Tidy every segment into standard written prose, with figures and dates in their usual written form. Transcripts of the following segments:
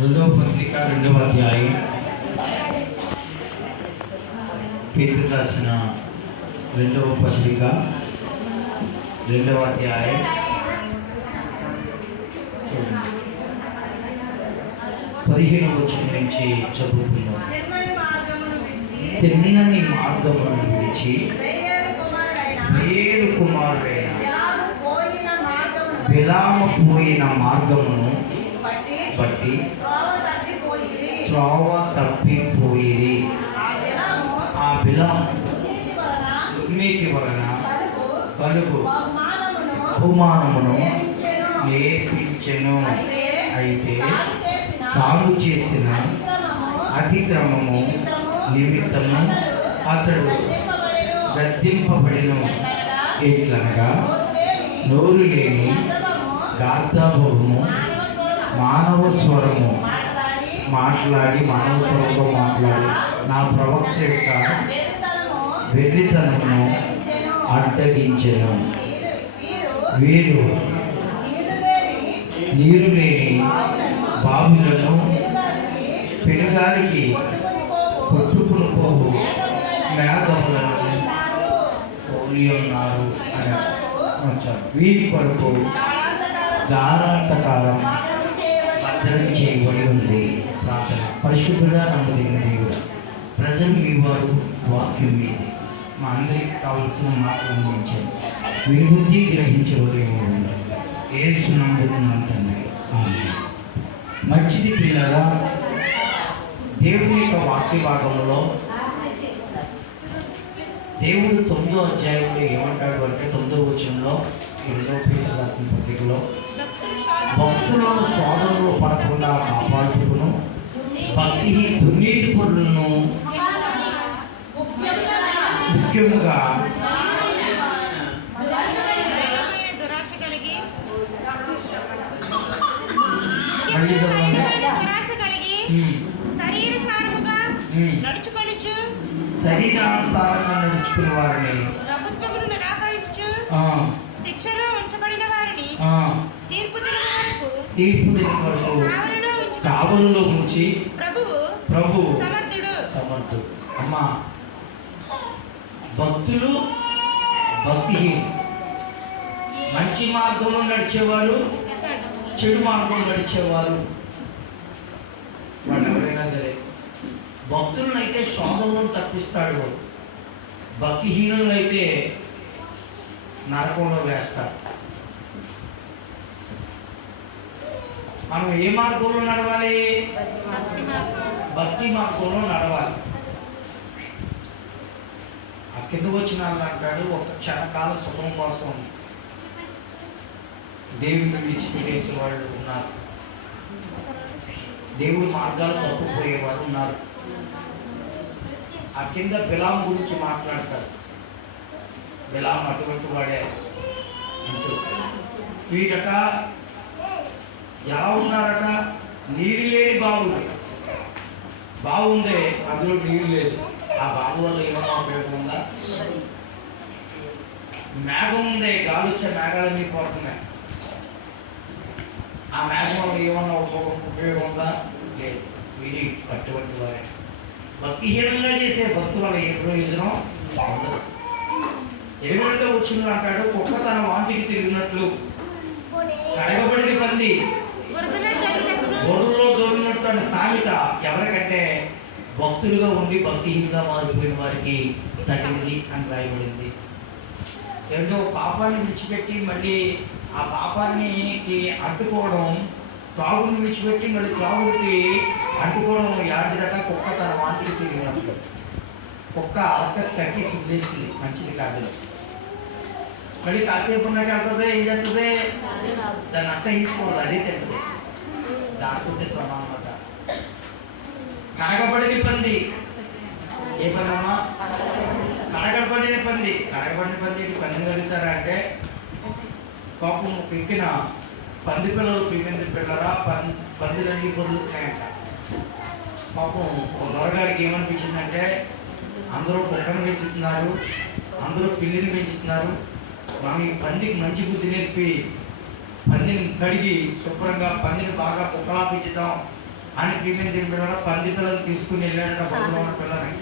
రెండవ పత్రిక 2వ అధ్యాయం పేతురు రాసిన 2వ పత్రిక 2వ అధ్యాయం 15వ వచనం నుంచి చదువుకుందాం. తిన్నని మార్గమును విడిచి వేరు కుమారుడైన బిలాము పోయిన మార్గమును బట్టి త్రోవ తప్పిపోయిరి. ఆ బిలాము దుర్నీతి వలన కలుగు అవమానమును నేర్పించెను. అయితే తాను చేసిన అతిక్రమము నిమిత్తము అతడు గద్దింపబడిను. ఎట్లనగా నోరు లేని గార్ధబము మానవ స్వరము మాట్లాడి నా ప్రవక్త యొక్క వెర్రితనమును అడ్డగించెను. వీరు నీరు లేని బావులను పెనుగాలికి కొట్టుకుని పోవు మేఘములను పోలి ఉన్నారు అని వీరి కొరకు దారాంతకాలం భద్రం చేయబడి ఉంది. ప్రార్థన. పరిశుద్ధుడా నమ్మదగిన దేవుడు, ప్రజలు మీ వారు వాక్యం మీది మా అందరికి కావలసిన మాటలు అందించారు. విభూతి గ్రహించవలేమో యేసు నమ్ముతున్నాను తండ్రి. మంచిది పిల్లరా, దేవుని యొక్క వాక్య భాగంలో దేవుడు 9వ అధ్యాయంలో ఏమంటాడు అంటే 9వ వచనంలో 2వ పేతురు రాసిన పత్రికలో భక్తులను శోధనలో పడకుండా కాపాడుకును భక్తి దుర్నీతి పరులను ముఖ్యముగా శరీరానుసారంగా నడుచుకునే వారిని శిక్షలో ఉంచబడిన వారిని తీర్పు దినం వరకు కావలిలో ఉంచి ప్రభువు సమర్థుడు. అమ్మా, భక్తులు భక్తిహీనులు, మంచి మార్గంలో నడిచేవారు చెడు మార్గంలో నడిచేవారు వాళ్ళు ఎవరైనా సరే భక్తులను అయితే శోధనలను తప్పిస్తాడు, భక్తిహీనులను అయితే నరకంలో వేస్తాడు. మనం ఏ మార్గంలో నడవాలి? భక్తి మార్గంలో నడవాలి. ఆ కింద వచ్చిన అంటాడు, ఒక క్షణకాల సుఖం కోసం దేవుడిని విడిచిపెట్టేసే వాళ్ళు ఉన్నారు, దేవుడి మార్గాలు తప్పుపోయేవారు ఉన్నారు. ఆ కింద బిలాం గురించి మాట్లాడతారు. బిలాం అటువంటి వాడే అంటూ వీటట ఎలా ఉన్నారట? నీరు లేని బాగుంది, అందులో నీరు లేదు. ఆ బాగు వల్ల ఏమన్నా ఉపయోగం ఉందా? మేఘం ఉంది, గాలి వచ్చే మేఘాలన్నీ పోతున్నాయి. ఆ మేఘం వల్ల ఏమన్నా ఉపయోగం ఉందా? లేదు. వీరి అటువంటి వారే భక్తిహీనంగా చేసే భక్తుల వల్ల ఏ ప్రయోజనం ఉండదు. 8వ వచనంలో అంటాడు, కుక్క తన వాంతికి తిరిగినట్లు కడగబడిన పంది గొర్రెలో దొరికినట్టు అనే సామెత ఎవరికంటే భక్తులుగా ఉండి భక్తిహీనంగా మారిపోయిన వారికి తగినది అని రాయబడింది. ఏదో పాపాన్ని విడిచిపెట్టి మళ్ళీ ఆ పాపాన్ని అంటుకోవడం, త్రాగుని విడిచిపెట్టి మళ్ళీ త్రాగుడికి అంటుకోవడం యాడిదట కుక్క తన వాంతికి తిరిగినట్లు. కుక్క తగ్గి సుద్దేస్తుంది, మంచిది కాదు. మళ్ళీ కాసేపు ఉన్నాక వెళ్తుంది, ఏం చేస్తుంది? దాన్ని అసహించుకోదు, అదే తింటుంది. దాంతో సమానమాట. కడగబడిన పంది ఏ పని అమ్మా? కడగబడిన పంది. పందిని కలుగుతారా అంటే పాపం ఎక్కిన పంది పిల్లలు పీకింది పిల్లరా పందిలన్నీ పొందుతున్నాయంట. పాపం దొరగారికి ఏమనిపించిందంటే అందరూ కుక్కను పెంచుతున్నారు, అందరూ పిల్లిని పెంచుతున్నారు. మనం ఈ పందికి మంచి బుద్ధి నేర్పి పందిని కడిగి శుభ్రంగా పందిని బాగా కుక్కలా పెంచుతాం అని ప్రీమియం తింటున్నారా. పంది పిల్లలు తీసుకుని వెళ్ళాడట బంధువులు ఉన్న పిల్లని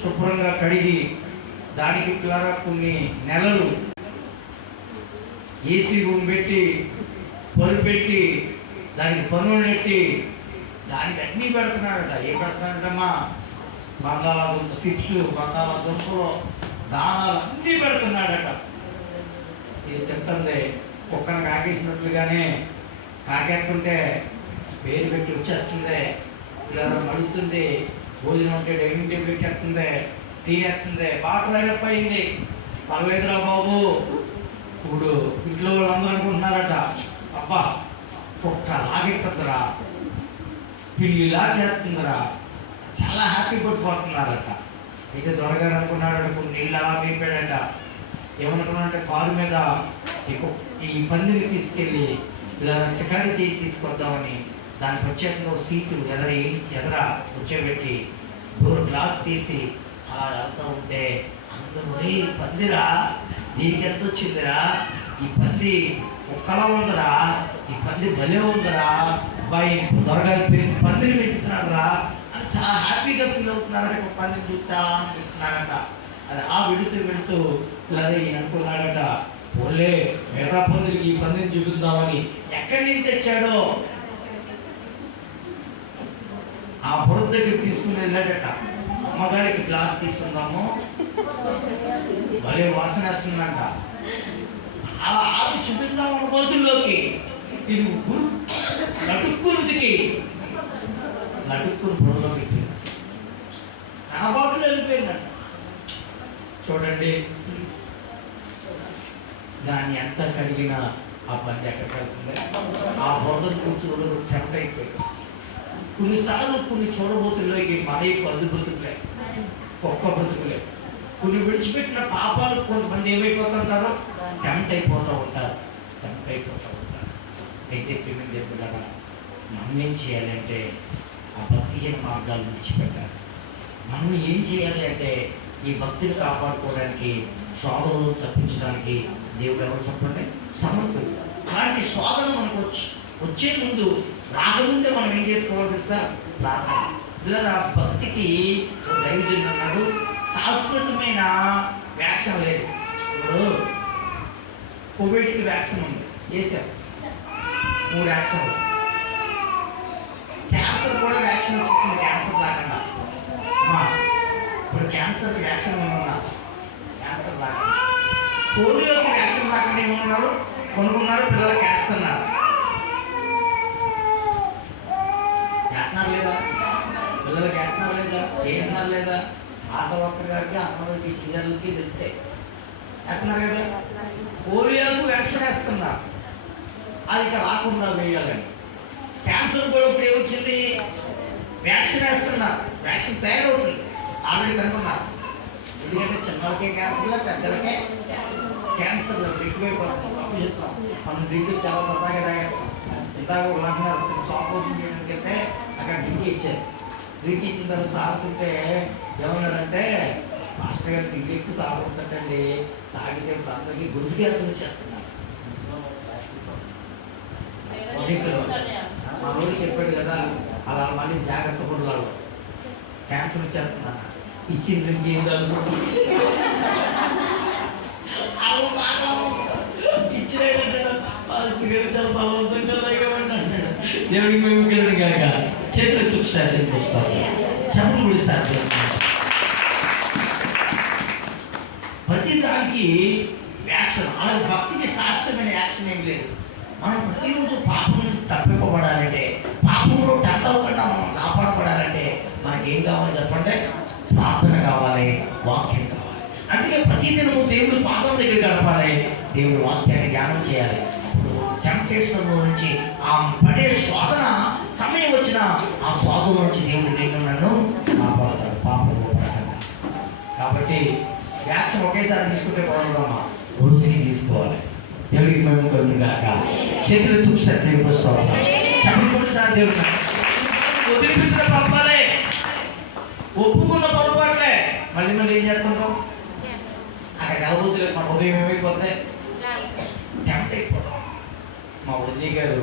శుభ్రంగా కడిగి దానికి పిల్లరా కొన్ని నెలలు ఏసీ రూమ్ పెట్టి పరుపు పెట్టి దానికి పనులు పెట్టి దానికి అన్నీ పెడుతున్నాడట. ఏం పెడుతున్నాడమ్మా? బంగాళాదుంప చిప్స్, బంగాళాదుంపలు, దానాలు అన్నీ పెడుతున్నాడట. ఇది తింటుంది కుక్కను కాకేసినట్లుగానే కాకేస్తుంటే పేరు పెట్టి వచ్చేస్తుంది, ఇలా మడుతుంది, భోజనం ఉంటే డైనింగ్ టేబుల్ పెట్టేస్తుంది, తినేస్తుంది. బాగా అయిపోయింది, పర్లేదురా బాబు. ఇప్పుడు ఇంట్లో వాళ్ళందరూ అనుకుంటున్నారట, అబ్బా కుక్క లాగెట్టుందిరా, పిల్లిలా చేస్తుందిరా, చాలా హ్యాపీ పడిపోతున్నారట. అయితే దొరగారు అనుకున్నాడట, కొన్ని నీళ్ళు అలా వేపాడట. ఏమనుకున్నాడంటే కారు మీద ఈ పందిని తీసుకెళ్ళి ఇలా షికారు చేయి తీసుకొద్దామని దాని ప్రత్యేకంగా సీటు ఎదర కూర్చోబెట్టి డోర్ గ్లాస్ తీసి అలా వెళ్తూ ఉంటే అందరూ పందిరా, దీనికి ఎంత వచ్చిందిరా, ఈ పంది కుక్కలా ఉందరా, ఈ పంది భలే ఉందరా, అబ్బాయి దొరగారి పందిని పెంచుతున్నాడు రా అని చాలా హ్యాపీగా ఫీల్ అవుతున్నారట. పందిని చూసి చాలా ఆనందిస్తున్నారట. అది ఆ వెళుతూ ఇలా అనుకున్నాడట, ఓన్లే మిగతా పందులకి ఈ పందిని చూపిద్దామని ఎక్కడి నుంచి తెచ్చాడో ఆ పొరుగు దగ్గర తీసుకుని వెళ్ళాడట. అమ్మగారికి గ్లాస్ తీసుకుందాము, భలే వాసన వస్తుందంట. అలా ఆపి చూపిద్దాము రోజుల్లోకి ఇది నటుక్కురుకి పొరలోకి కనబాటులో వెళ్ళిపోయిందంట. చూడండి, దాన్ని ఎంత కడిగినా ఆ పంది ఎక్కడికి వెళ్తుంది? ఆ బొర్రను కూర్చోడు చెమట అయిపోయింది. కొన్నిసార్లు కొన్ని చూడబోతుల్లోకి మరీ పంది బ్రతుకులే, ఒక్క బ్రతుకులే. కొన్ని విడిచిపెట్టిన పాపాలు కొంతమంది ఏమైపోతుంటారో చెమట అయిపోతూ ఉంటారు. అయితే ప్రేమ దేవుడు మనం ఏం చేయాలంటే ఆ భక్తిహీన మార్గాలు విడిచిపెట్టాలి. మనం ఏం చేయాలి అంటే ఈ భక్తిని కాపాడుకోవడానికి, శోధనలు తప్పించడానికి దేవుడు ఎవరు చెప్పండి? సమర్థుడు. అలాంటి శోధన మనకు వచ్చే ముందు, రాకముందే మనం ఏం చేసుకోవాలి తెలుసా? ప్రార్థన. ఇలా భక్తికి దైవజనుడు అన్నాడు, శాశ్వతమైన వ్యాక్సిన్ లేదు. ఇప్పుడు కోవిడ్కి వ్యాక్సిన్ ఉంది, వేసారు 3 వ్యాక్సిన్లు. క్యాన్సర్ కూడా వ్యాక్సిన్ వచ్చేసింది, క్యాన్సర్ రాకుండా. ఇప్పుడు క్యాన్సర్ వ్యాక్సిన్ ఏమన్నా? క్యాన్సర్ రాకుండా. పోలియోకి వ్యాక్సిన్ రాకుండా ఏమన్నారు? కొనుక్కున్నారు, పిల్లలకి వేస్తున్నారు. వేస్తున్నారు లేదా? పిల్లలకి వేస్తున్నారు లేదా? ఏమన్నారు లేదా? ఆశా వర్కర్ గారికి, అంగన్వాడీ టీచర్లకి వెళ్తే వేస్తున్నారు కదా. పోలియోకి వ్యాక్సిన్ వేస్తున్నారు, అది ఇక రాకుండా వేయాలని. క్యాన్సర్ కూడా ఇప్పుడు ఏమొచ్చింది? వ్యాక్సిన్ వేస్తున్నారు, వ్యాక్సిన్ తయారవుతుంది, ఆల్రెడీ కనుక్కున్నారు. ఎందుకంటే చిన్నలకే క్యాన్సర్లో, పెద్దలకే క్యాన్సర్ ఎక్కువైపోతుంది. చెప్తాం మనం డ్రింక్ చాలా సరదాగా తాగేస్తాం. ఇందాక ఉల్లంఘన షాప్ ఓపెన్ చేయడానికి వెళ్తే అక్కడ డ్రింక్ ఇచ్చారు. డ్రింక్ ఇచ్చిన తర్వాత తాగుతుంటే ఏమన్నారంటే, మాస్టర్ గారు డ్రింక్ ఎక్కువ తాగుతుంటండి, తాగితే ఇప్పుడు అందరికీ గొంతు క్యాన్సర్ వచ్చేస్తున్నారు. మా రోజు చెప్పాడు కదా, అలా మళ్ళీ జాగ్రత్త పడాలి, క్యాన్సర్ వచ్చేస్తున్నా. ఇచ్చిన డ్రింక్ ఏం తాగుతుంది? దేవుడికి మేము గెలడం కనుక చేతులు తుక్కు చూస్తాము, చెప్పులు కూడా సాధ్యం. ప్రతి దానికి వ్యాక్సిన్. అలాగే భక్తికి శాస్త్రమైన యాక్షన్ ఏం లేదు. మనం ప్రతిరోజు పాపం నుంచి తప్పింపబడాలంటే, పాపంలో టెంట్ అవ్వకుండా మనం కాపాడబడాలంటే మనకి ఏం కావాలి చెప్పంటే? ప్రార్థన కావాలి, వాక్యం కావాలి. అందుకే ప్రతిదినము దేవుడు పాదం దగ్గర గడపాలి, దేవుడు వాక్యాన్ని ధ్యానం చేయాలి. టెంప్టేషన్లో నుంచి, ఆ పడే శోధన సమయం వచ్చిన ఆ శోధన నుంచి దేవుడు నేను నన్ను కాపాడతాడు, పాపంలో పడకుండా. కాబట్టి వ్యాక్సిన్ ఒకేసారి తీసుకుంటే బాగుందమ్మా, రోజుకి తీసుకోవాలి. దేవుడికి మేము కలుగు కాక చేతులు తుడిచారు. దేవుడు చెప్పండి, దేవుడు వదిలిపించిన పాపాలే, ఒప్పుకున్న పొరపాట్లే, మళ్ళీ మళ్ళీ ఏం చేస్తుంటాం? అక్కడ కాబోతులేదు, మన ఉదయం ఏమైపోతే టెంప్ట్ అయిపోతాం. మా వదిలి గారు